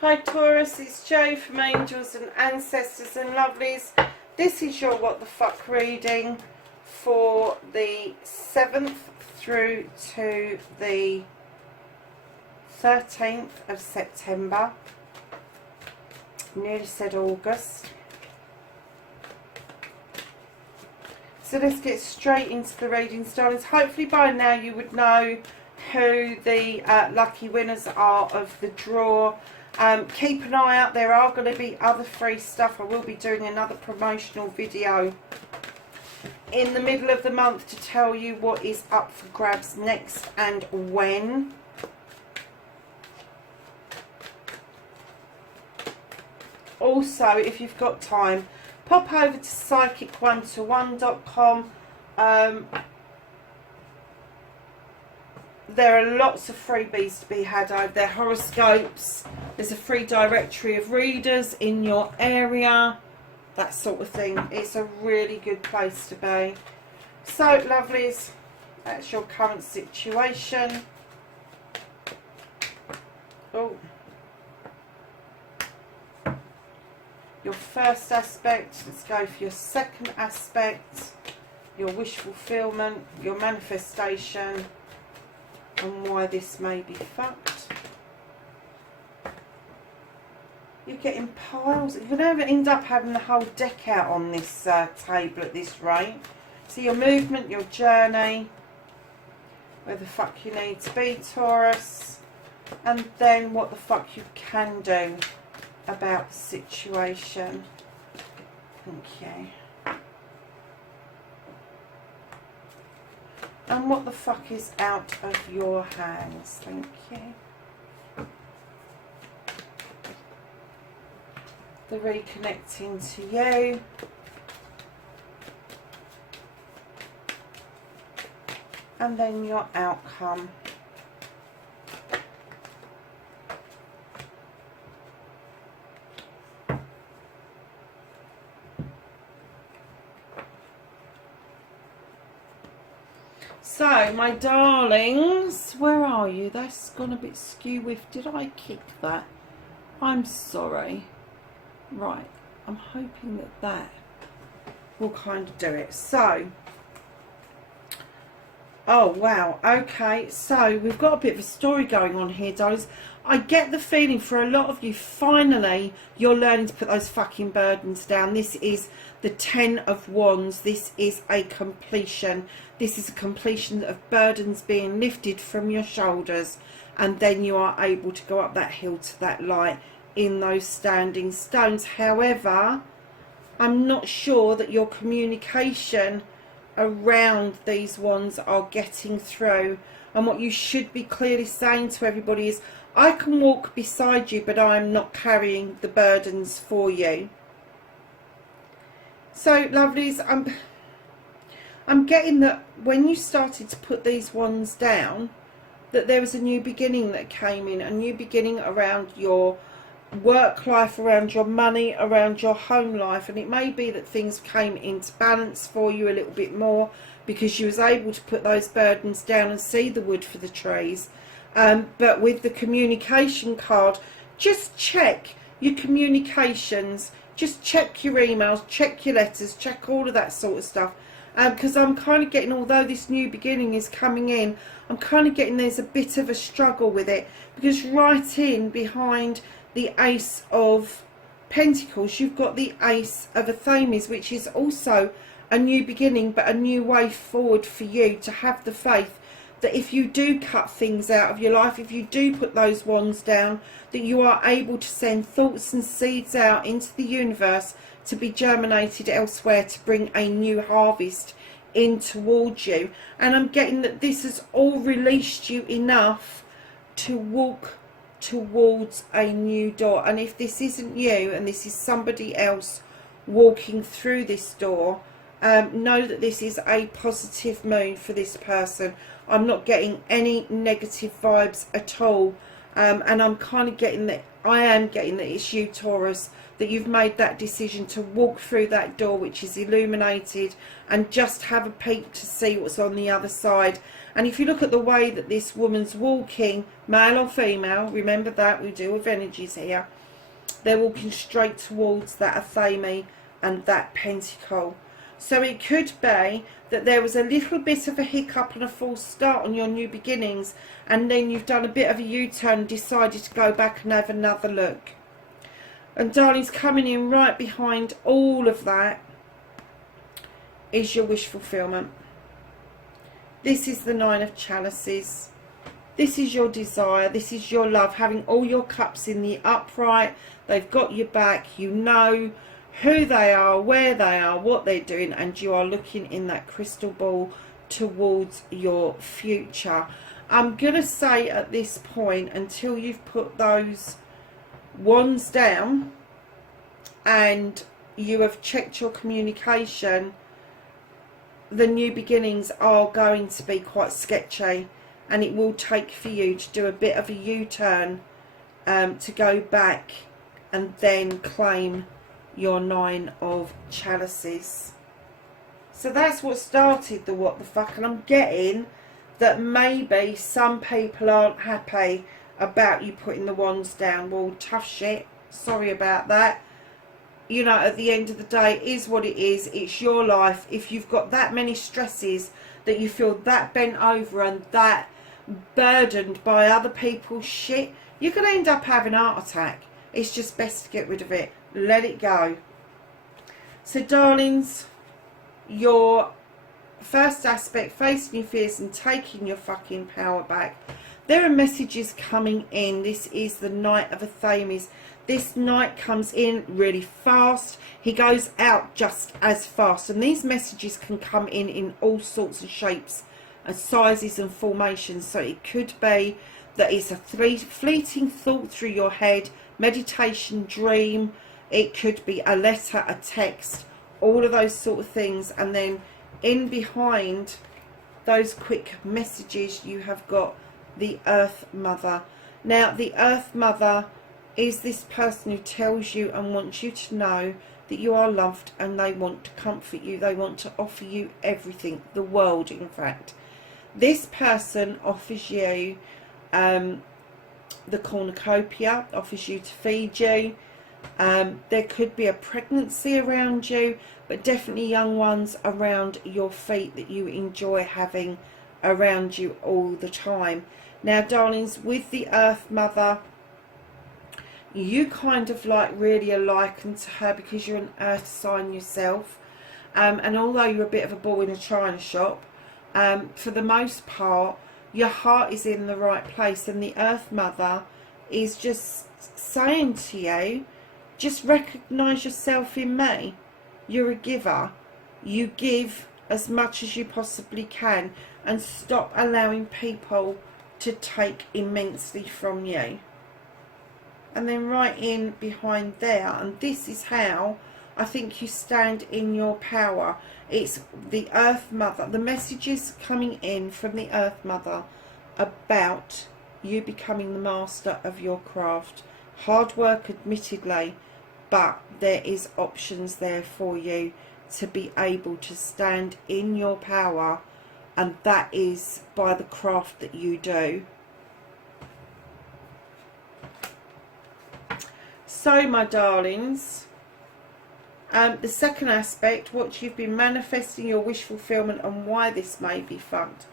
Hi Taurus, it's Jo from Angels and Ancestors and Lovelies. This is your What the Fuck reading for the 7th through to the 13th of September. Nearly said August. So let's get straight into the reading, darlings. Hopefully by now you would know who the lucky winners are of the draw. Keep an eye out, there are going to be other free stuff. I will be doing another promotional video in the middle of the month to tell you what is up for grabs next and when. Also, if you've got time, pop over to psychic1to1.com. There are lots of freebies to be had over there. Horoscopes, there's a free directory of readers in your area, that sort of thing. It's a really good place to be. So, lovelies, that's your current situation. Oh. Your first aspect, let's go for your second aspect, your wish fulfillment, your manifestation, and why this may be fucked. You're getting piles. You're going to end up having the whole deck out on this table at this rate. So your movement, your journey, where the fuck you need to be, Taurus, and then what the fuck you can do about the situation. Thank you. And what the fuck is out of your hands? Thank you. The reconnecting to you. And then your outcome. So, my darlings, where are you? That's gone a bit skew-whiff. Did I kick that? I'm sorry. Right, I'm hoping that that will kind of do it. So, oh wow, okay. So, we've got a bit of a story going on here, darlings. I get the feeling for a lot of you, finally, you're learning to put those fucking burdens down. This is the 10 of Wands. This is a completion. This is a completion of burdens being lifted from your shoulders. And then you are able to go up that hill to that light in those standing stones. However, I'm not sure that your communication around these ones are getting through. And what you should be clearly saying to everybody is, I can walk beside you, but I'm not carrying the burdens for you. So, lovelies, I'm getting that when you started to put these ones down, that there was a new beginning that came in, a new beginning around your work life, around your money, around your home life. And it may be that things came into balance for you a little bit more because you was able to put those burdens down and see the wood for the trees. But with the communication card, just check your communications, just check your emails, check your letters, check all of that sort of stuff. Because I'm kind of getting, although this new beginning is coming in, I'm kind of getting there's a bit of a struggle with it. Because right in behind the Ace of Pentacles, you've got the Ace of Athames, which is also a new beginning, but a new way forward for you to have the faith that if you do cut things out of your life, if you do put those wands down, that you are able to send thoughts and seeds out into the universe to be germinated elsewhere, to bring a new harvest in towards you. And I'm getting that this has all released you enough to walk towards a new door. And if this isn't you and this is somebody else walking through this door, know that this is a positive mood for this person. I'm not getting any negative vibes at all. And I'm kind of getting that, I am getting that it's you, Taurus, that you've made that decision to walk through that door which is illuminated and just have a peek to see what's on the other side. And if you look at the way that this woman's walking, male or female, remember that we deal with energies here, they're walking straight towards that Athame and that Pentacle. So it could be that there was a little bit of a hiccup and a false start on your new beginnings, and then you've done a bit of a U-turn and decided to go back and have another look. And darlings, coming in right behind all of that is your wish fulfillment. This is the Nine of Chalices. This is your desire. This is your love. Having all your cups in the upright. They've got your back. You know who they are, where they are, what they're doing. And you are looking in that crystal ball towards your future. I'm going to say at this point, until you've put those wands down and you have checked your communication, the new beginnings are going to be quite sketchy, and it will take for you to do a bit of a U-turn to go back and then claim your Nine of Chalices. So that's what started the what the fuck, and I'm getting that maybe some people aren't happy about you putting the wands down. Well, tough shit, sorry about that. You know, at the end of the day, it is what it is. It's your life. If you've got that many stresses, that you feel that bent over and that burdened by other people's shit, you're going to end up having a heart attack. It's just best to get rid of it. Let it go. So, darlings, your first aspect, facing your fears and taking your fucking power back. There are messages coming in. This is the Knight of Athames. This knight comes in really fast. He goes out just as fast. And these messages can come in all sorts of shapes and sizes and formations. So it could be that it's a fleeting thought through your head, meditation, dream. It could be a letter, a text, all of those sort of things. And then in behind those quick messages, you have got the Earth Mother. Now, the Earth Mother is this person who tells you and wants you to know that you are loved, and they want to comfort you. They want to offer you everything, the world, in fact. This person offers you the cornucopia, offers you to feed you. There could be a pregnancy around you, but definitely young ones around your feet that you enjoy having around you all the time. Now, darlings, with the Earth Mother, you kind of like really are likened to her because you're an earth sign yourself. And although you're a bit of a ball in a china shop, for the most part, your heart is in the right place. And the Earth Mother is just saying to you, just recognise yourself in me. You're a giver. You give as much as you possibly can, and stop allowing people to take immensely from you. And then right in behind there, and this is how I think you stand in your power. It's the Earth Mother. The messages coming in from the Earth Mother about you becoming the master of your craft. Hard work, admittedly, but there is options there for you to be able to stand in your power, and that is by the craft that you do. So, my darlings, the second aspect, what you've been manifesting, your wish fulfillment, and why this may be fucked.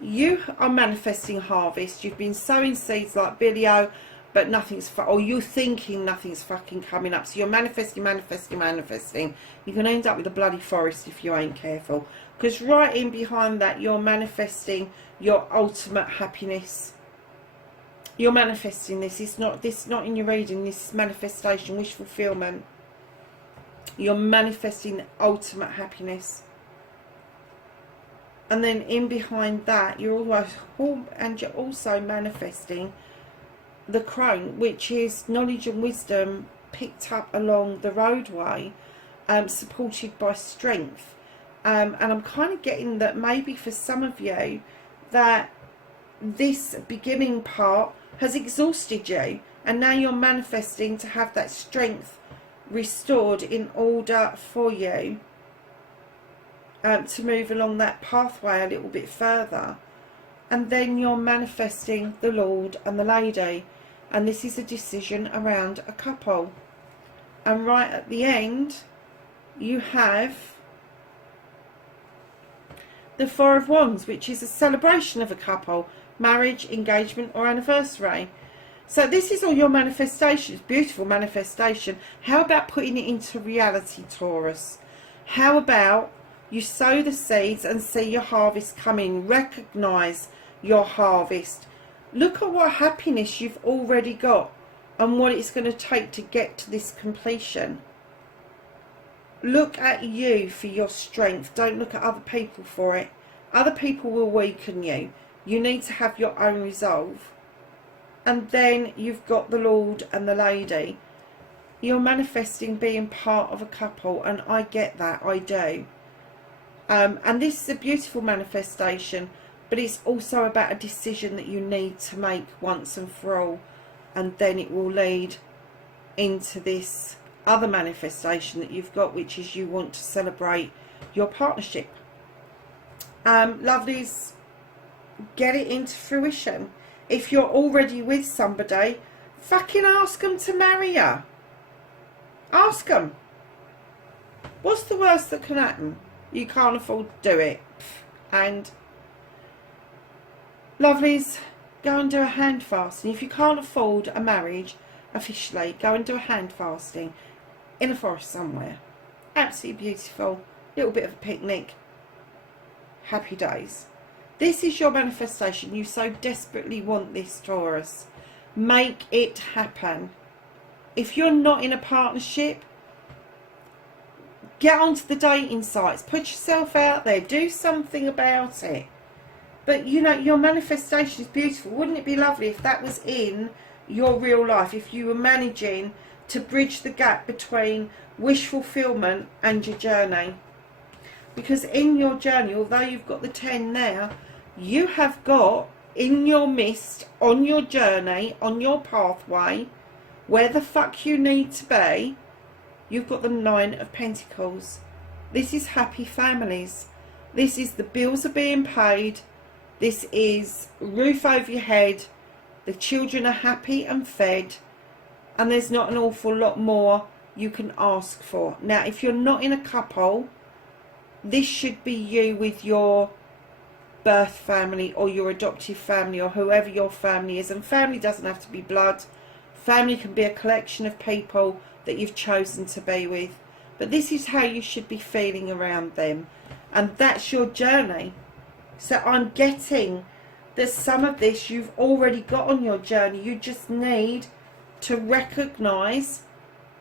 You are manifesting harvest. You've been sowing seeds like Billy-O, but nothing's or you're thinking nothing's fucking coming up. So you're manifesting. You're going to end up with a bloody forest if you ain't careful. Because right in behind that, you're manifesting your ultimate happiness. You're manifesting this. It's not in your reading. This is manifestation, wish fulfillment. You're manifesting ultimate happiness. And then in behind that, you're also manifesting the crone, which is knowledge and wisdom picked up along the roadway, supported by strength. And I'm kind of getting that maybe for some of you that this beginning part has exhausted you, and now you're manifesting to have that strength restored in order for you to move along that pathway a little bit further. And then you're manifesting the Lord and the Lady, and this is a decision around a couple. And right at the end you have the Four of Wands, which is a celebration of a couple, marriage, engagement or anniversary. So this is all your manifestations, beautiful manifestation. How about putting it into reality, Taurus? How about you sow the seeds and see your harvest come in? Recognise your harvest. Look at what happiness you've already got and what it's going to take to get to this completion. Look at you for your strength. Don't look at other people for it. Other people will weaken you. You need to have your own resolve. And then you've got the Lord and the Lady. You're manifesting being part of a couple, and I get that, I do. And this is a beautiful manifestation, but it's also about a decision that you need to make once and for all, and then it will lead into this other manifestation that you've got, which is you want to celebrate your partnership. Lovelies, get it into fruition. If you're already with somebody, fucking ask them to marry you. Ask them. What's the worst that can happen? You can't afford to do it. And lovelies, go and do a hand fasting. If you can't afford a marriage officially, go and do a hand fasting in a forest somewhere. Absolutely beautiful. Little bit of a picnic. Happy days. This is your manifestation. You so desperately want this, Taurus. Make it happen. If you're not in a partnership, get onto the dating sites. Put yourself out there. Do something about it. But, you know, your manifestation is beautiful. Wouldn't it be lovely if that was in your real life? If you were managing to bridge the gap between wish fulfillment and your journey. Because in your journey, although you've got the 10 there, you have got in your midst, on your journey, on your pathway, where the fuck you need to be, you've got the 9 of Pentacles. This is happy families. This is the bills are being paid. This is roof over your head. The children are happy and fed. And there's not an awful lot more you can ask for. Now, if you're not in a couple, this should be you with your birth family or your adoptive family or whoever your family is. And family doesn't have to be blood. Family can be a collection of people that you've chosen to be with. But this is how you should be feeling around them. And that's your journey. So I'm getting that some of this you've already got on your journey. You just need to recognise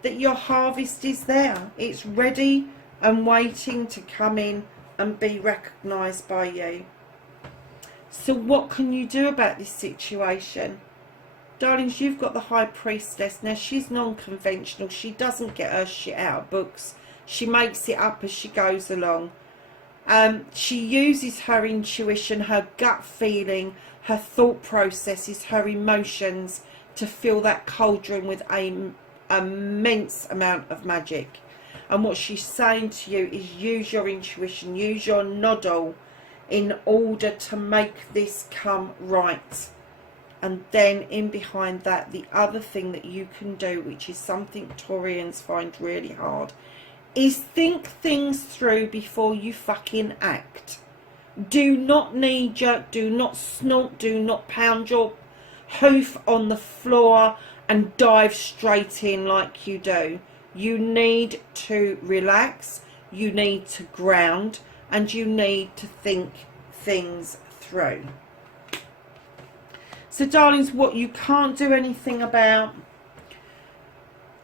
that your harvest is there. It's ready and waiting to come in and be recognised by you. So what can you do about this situation? Darlings, you've got the High Priestess. Now, she's non-conventional. She doesn't get her shit out of books. She makes it up as she goes along. She uses her intuition, her gut feeling, her thought processes, her emotions to fill that cauldron with an immense amount of magic. And what she's saying to you is use your intuition, use your noddle in order to make this come right. And then in behind that, the other thing that you can do, which is something Taurians find really hard, is think things through before you fucking act. Do not knee-jerk, do not snort, do not pound your hoof on the floor and dive straight in like you do. You need to relax, you need to ground, and you need to think things through. So, darlings, what you can't do anything about,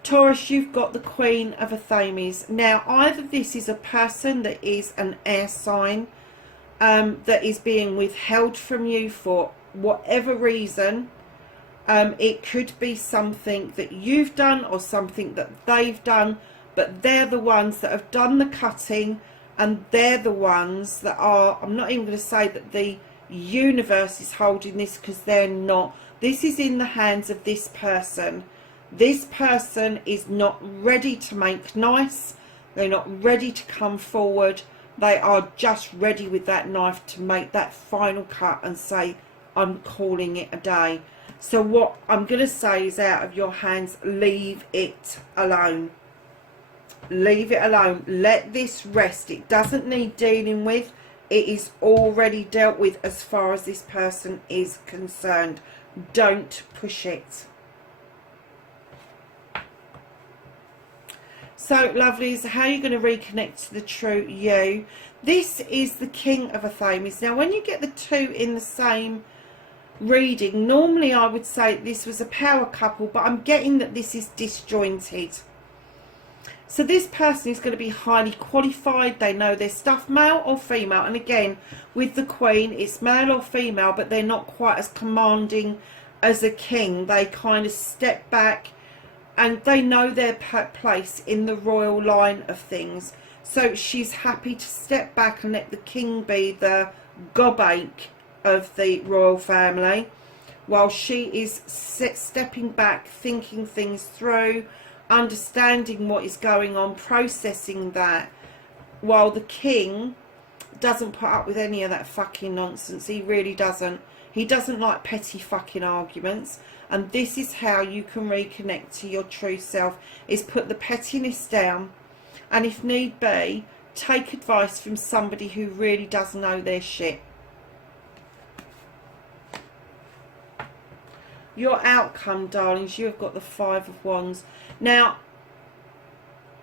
Taurus, you've got the Queen of Athames. Now, either this is a person that is an air sign that is being withheld from you for whatever reason. It could be something that you've done or something that they've done, but they're the ones that have done the cutting, and they're the ones that are, I'm not even going to say that the universe is holding this, because they're not. This is in the hands of this person. This person is not ready to make nice. They're not ready to come forward. They are just ready with that knife to make that final cut and say, I'm calling it a day. So what I'm going to say is, out of your hands, leave it alone. Leave it alone. Let this rest. It doesn't need dealing with. It is already dealt with as far as this person is concerned. Don't push it. So, lovelies, how are you going to reconnect to the true you? This is the King of Athames. Now, when you get the two in the same reading, normally I would say this was a power couple, but I'm getting that this is disjointed. So this person is going to be highly qualified. They know their stuff, male or female. And again, with the Queen, it's male or female, but they're not quite as commanding as a king. They kind of step back, and they know their place in the royal line of things. So she's happy to step back and let the king be the gobache of the royal family, while she is stepping back, thinking things through, understanding what is going on, processing that, while the king doesn't put up with any of that fucking nonsense. He really doesn't. He doesn't like petty fucking arguments. And this is how you can reconnect to your true self, is put the pettiness down, and if need be, take advice from somebody who really does know their shit. Your outcome, darlings, you have got the Five of Wands. Now,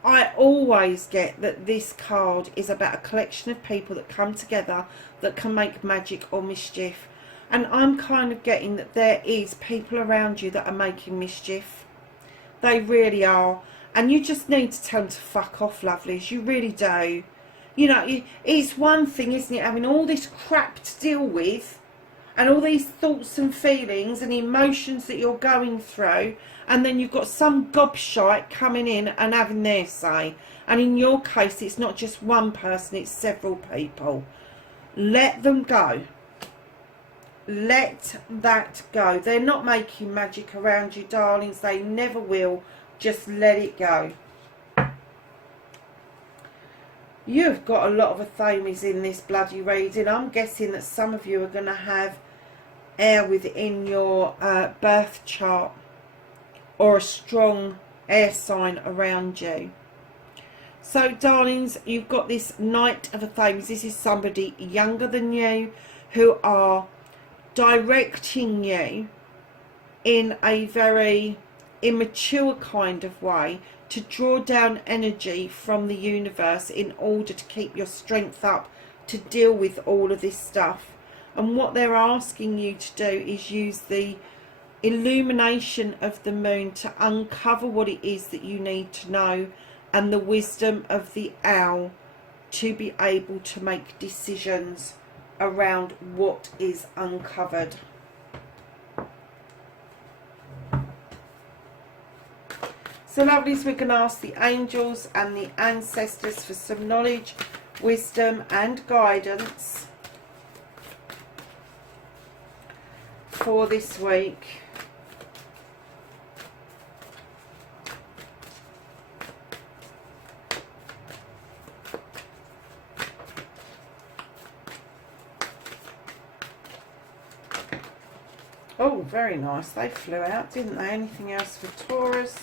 I always get that this card is about a collection of people that come together that can make magic or mischief. And I'm kind of getting that there is people around you that are making mischief. They really are. And you just need to tell them to fuck off, lovelies. You really do. You know, it's one thing, isn't it, having all this crap to deal with, and all these thoughts and feelings and emotions that you're going through, and then you've got some gobshite coming in and having their say. And in your case, it's not just one person, it's several people. Let them go. Let that go. They're not making magic around you, darlings. They never will. Just let it go. You've got a lot of Athames in this bloody reading. I'm guessing that some of you are going to have air within your birth chart, or a strong air sign around you. So, darlings, you've got this Knight of Athames. This is somebody younger than you who are directing you in a very immature kind of way to draw down energy from the universe in order to keep your strength up to deal with all of this stuff. And what they're asking you to do is use the illumination of the moon to uncover what it is that you need to know, and the wisdom of the owl to be able to make decisions around what is uncovered. So, lovelies, we're going to ask the angels and the ancestors for some knowledge, wisdom and guidance for this week. Oh, very nice. They flew out, didn't they? Anything else for Taurus?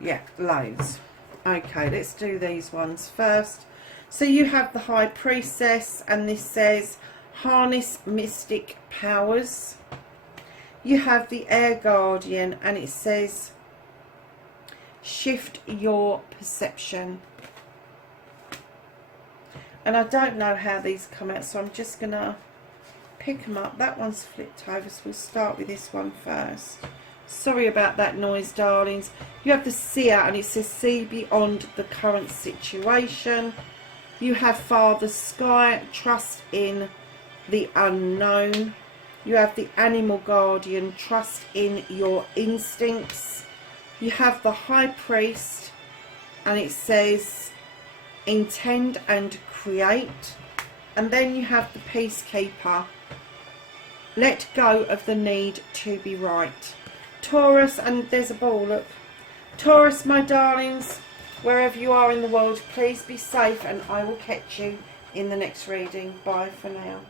Yeah, loads. Okay, let's do these ones first. So you have the High Priestess, and this says harness mystic powers. You have the Air Guardian, and it says shift your perception. And I don't know how these come out, so I'm just going to pick them up. That one's flipped over, so we'll start with this one first. Sorry about that noise, darlings. You have the Seer, and it says see beyond the current situation. You have Father Sky, trust in the unknown. You have the Animal Guardian, trust in your instincts. You have the High Priest, and it says intend and create. And then you have the Peacekeeper, Let go of the need to be right. Taurus, and there's a ball, look. Taurus, my darlings, wherever you are in the world, please be safe, and I will catch you in the next reading. Bye for now.